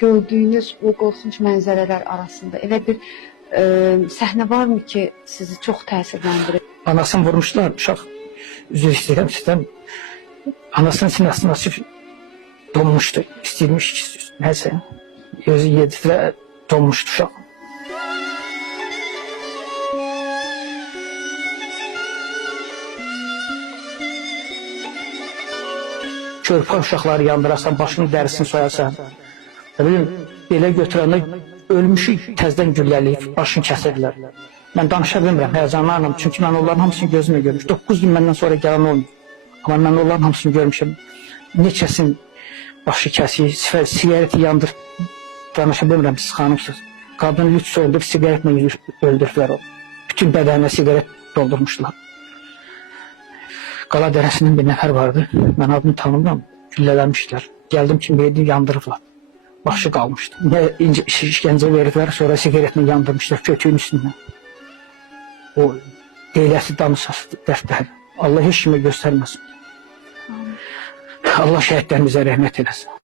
gördüyünüz o qorxunc mənzərələr arasında elə bir səhnə varmı ki, sizi çox təsirləndirir? Anasını vurmuşlar, uşaq üzr istəyirəm sizdən. Anasının sinəsini açıb donmuşdu, istəyirmiş ki, nəysə, gözü yedilə donmuşdu uşaq. Körpə uşaqları yandırasan, başının dərisini soyasan. Belə götürəndə ölmüşük, təzdən gülləliyib, başını kəsirlər. Mən danışa bilmirəm, həyəcanlarla, çünki mən onların hamısını gözümlə görmüşüm. 9 gün məndən sonra gələn olmuyor. Amma mən onların hamısını görmüşəm. Neçəsin başı kəsir, sigareti yandır. Danışa bilmirəm, siz xanımsınız. Qadını lüks oldur, sigaretlə öldürdülər o. Bütün bədəninə sigaret doldurmuşlar. Qala dərəsindən bir nəfər vardı. Mən adını tanımıram. Güllələmişlər. Gəldim ki, meydi yandırıblar. Başı qalmışdı. Nə işgəncə veriblər, sonra sigaretlə yandırmışlar kötüyün üstündən. O eyləsi danışası dəftər. Allah heç kimə göstərməsin. Allah şəhidlərimizə rəhmət eləsin.